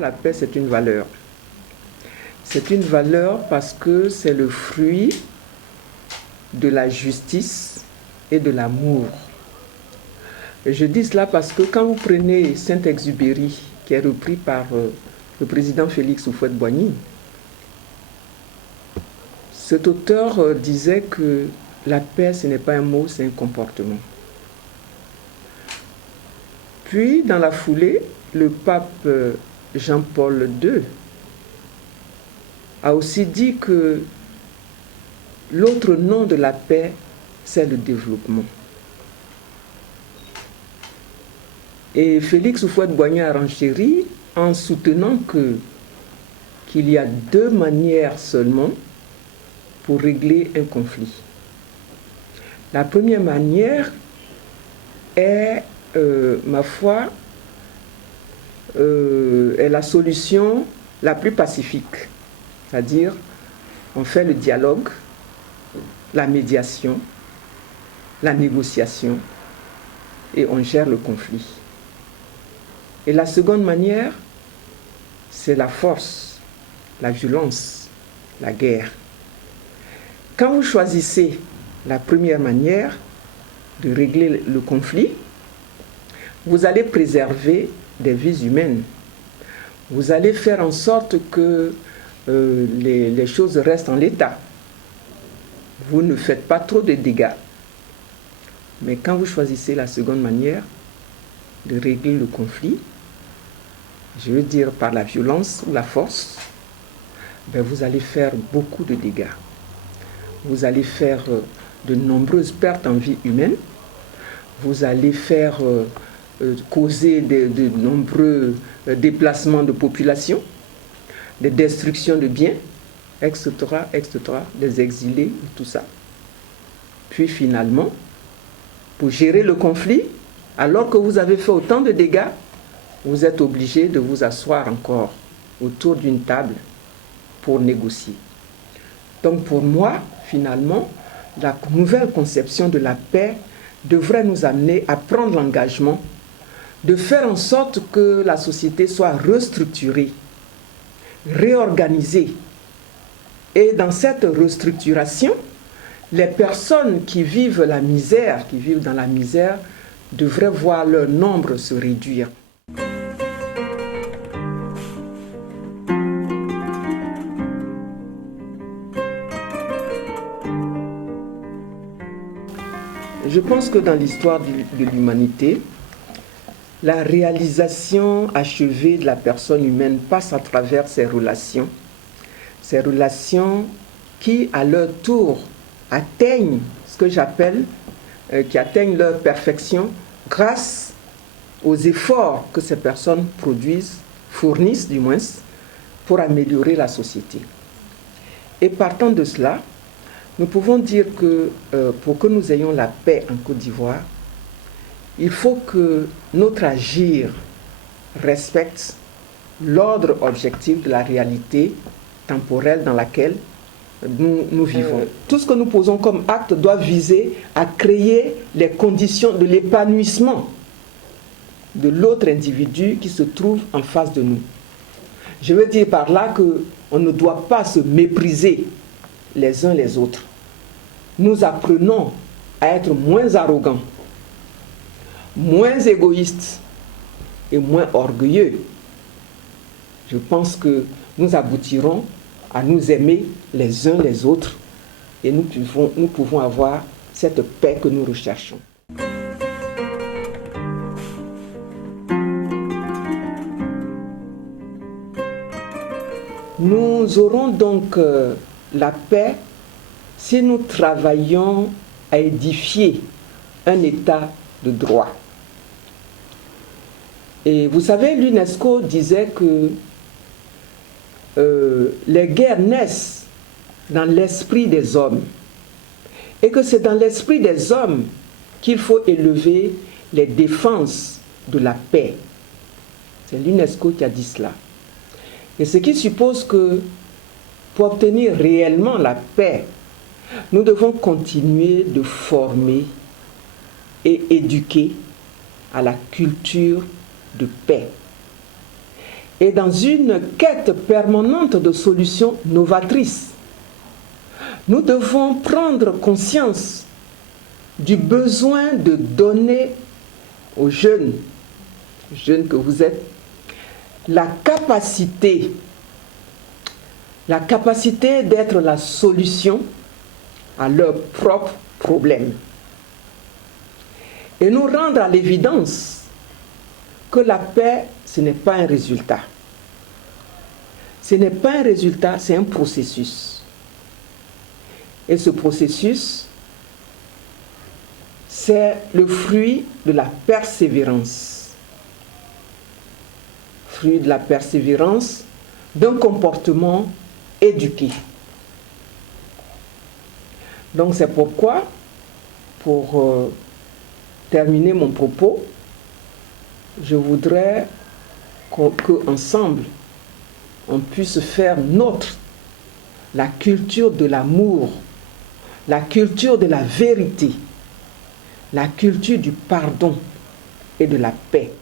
la paix, c'est une valeur. C'est une valeur parce que c'est le fruit de la justice et de l'amour. Et je dis cela parce que quand vous prenez Saint-Exupéry, qui est repris par le président Félix Houphouët-Boigny, cet auteur disait que la paix, ce n'est pas un mot, c'est un comportement. Puis, dans la foulée, le pape Jean-Paul II a aussi dit que l'autre nom de la paix, c'est le développement. Et Félix Houphouët-Boigny a renchéri en soutenant qu'il y a deux manières seulement pour régler un conflit. La première manière est, ma foi, est la solution la plus pacifique. C'est-à-dire, on fait le dialogue, la médiation, la négociation, et on gère le conflit. Et la seconde manière, c'est la force, la violence, la guerre. Quand vous choisissez la première manière de régler le conflit, vous allez préserver des vies humaines. Vous allez faire en sorte que les choses restent en l'état. Vous ne faites pas trop de dégâts. Mais quand vous choisissez la seconde manière de régler le conflit, je veux dire par la violence ou la force, ben vous allez faire beaucoup de dégâts. Vous allez faire de nombreuses pertes en vie humaine. Vous allez faire causer de nombreux déplacements de population, des destructions de biens, etc., des exilés, tout ça. Puis finalement, pour gérer le conflit, alors que vous avez fait autant de dégâts, vous êtes obligé de vous asseoir encore autour d'une table pour négocier. Donc pour moi, finalement, la nouvelle conception de la paix devrait nous amener à prendre l'engagement de faire en sorte que la société soit restructurée, réorganisée. Et dans cette restructuration, les personnes qui vivent la misère, qui vivent dans la misère, devraient voir leur nombre se réduire. Je pense que dans l'histoire de l'humanité, la réalisation achevée de la personne humaine passe à travers ces relations qui, à leur tour, atteignent ce que j'appelle, qui atteignent leur perfection grâce aux efforts que ces personnes fournissent du moins, pour améliorer la société. Et partant de cela, nous pouvons dire que pour que nous ayons la paix en Côte d'Ivoire, il faut que notre agir respecte l'ordre objectif de la réalité temporelle dans laquelle nous vivons. Tout ce que nous posons comme acte doit viser à créer les conditions de l'épanouissement de l'autre individu qui se trouve en face de nous. Je veux dire par là qu'on ne doit pas se mépriser les uns les autres. Nous apprenons à être moins arrogants, moins égoïstes et moins orgueilleux. Je pense que nous aboutirons à nous aimer les uns les autres et nous pouvons avoir cette paix que nous recherchons. Nous aurons donc la paix si nous travaillons à édifier un état de droit. Et vous savez, l'UNESCO disait que les guerres naissent dans l'esprit des hommes et que c'est dans l'esprit des hommes qu'il faut élever les défenses de la paix. C'est l'UNESCO qui a dit cela. Et ce qui suppose que pour obtenir réellement la paix, nous devons continuer de former et éduquer à la culture de paix. et dans une quête permanente de solutions novatrices. Nous devons prendre conscience du besoin de donner aux jeunes que vous êtes, la capacité d'être la solution à leurs propres problèmes. Et nous rendre à l'évidence que la paix, ce n'est pas un résultat. Ce n'est pas un résultat, c'est un processus. Et ce processus, c'est le fruit de la persévérance. Fruit de la persévérance d'un comportement éduqué. Donc c'est pourquoi, pour terminer mon propos, je voudrais qu'ensemble, on puisse faire nôtre la culture de l'amour, la culture de la vérité, la culture du pardon et de la paix.